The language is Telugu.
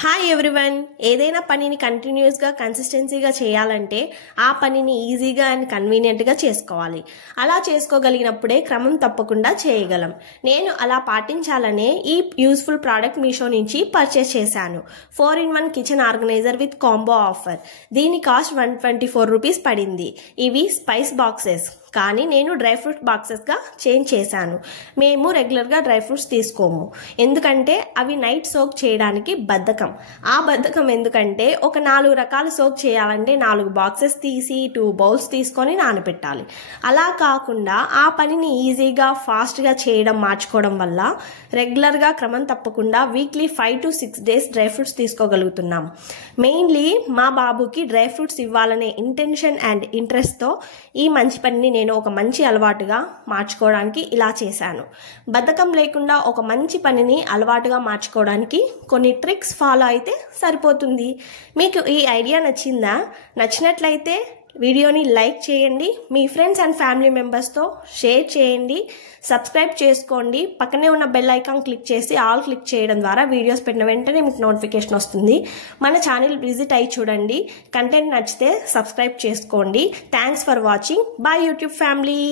హాయ్ ఎవ్రీవన్ ఏదైనా పనిని కంటిన్యూస్గా కన్సిస్టెన్సీగా చేయాలంటే ఆ పనిని ఈజీగా అండ్ కన్వీనియంట్గా చేసుకోవాలి. అలా చేసుకోగలిగినప్పుడే క్రమం తప్పకుండా చేయగలం. నేను అలా పాటించాలనే ఈ యూస్ఫుల్ ప్రోడక్ట్ మీషో నుంచి పర్చేస్ చేశాను. 4-in-1 kitchen organiser with combo offer. దీని కాస్ట్ 124 రూపీస్ పడింది. ఇవి స్పైస్ బాక్సెస్, కానీ నేను డ్రై ఫ్రూట్ బాక్సెస్గా చేంజ్ చేశాను. మేము రెగ్యులర్గా డ్రై ఫ్రూట్స్ తీసుకోము, ఎందుకంటే అవి నైట్ సోక్ చేయడానికి బద్ధకం. ఆ బద్ధకం ఎందుకంటే ఒక 4 రకాలు సోక్ చేయాలంటే 4 బాక్సెస్ తీసి 2 బౌల్స్ తీసుకొని నానబెట్టాలి. అలా కాకుండా ఆ పనిని ఈజీగా ఫాస్ట్గా చేయడం మార్చుకోవడం వల్ల రెగ్యులర్గా క్రమం తప్పకుండా weekly 5 to 6 days dry fruits తీసుకోగలుగుతున్నాం. మెయిన్లీ మా బాబుకి డ్రై ఫ్రూట్స్ ఇవ్వాలనే ఇంటెన్షన్ అండ్ ఇంట్రెస్ట్తో ఈ మంచి పనిని నేను ఒక మంచి అలవాటుగా మార్చుకోవడానికి ఇలా చేశాను. బద్ధకం లేకుండా ఒక మంచి పనిని అలవాటుగా మార్చుకోవడానికి కొన్ని ట్రిక్స్ ఫాలో అయితే సరిపోతుంది. మీకు ఈ ఐడియా నచ్చిందా? నచ్చినట్లయితే వీడియోని లైక్ చేయండి, మీ ఫ్రెండ్స్ అండ్ ఫ్యామిలీ మెంబర్స్తో షేర్ చేయండి, సబ్స్క్రైబ్ చేసుకోండి. పక్కనే ఉన్న బెల్ ఐకాన్ క్లిక్ చేసి ఆల్ క్లిక్ చేయడం ద్వారా వీడియోస్ పెట్టిన వెంటనే మీకు నోటిఫికేషన్ వస్తుంది. మన ఛానల్ విజిట్ అయ్యి చూడండి. కంటెంట్ నచ్చితే సబ్స్క్రైబ్ చేసుకోండి. Thanks for watching. Bye YouTube family.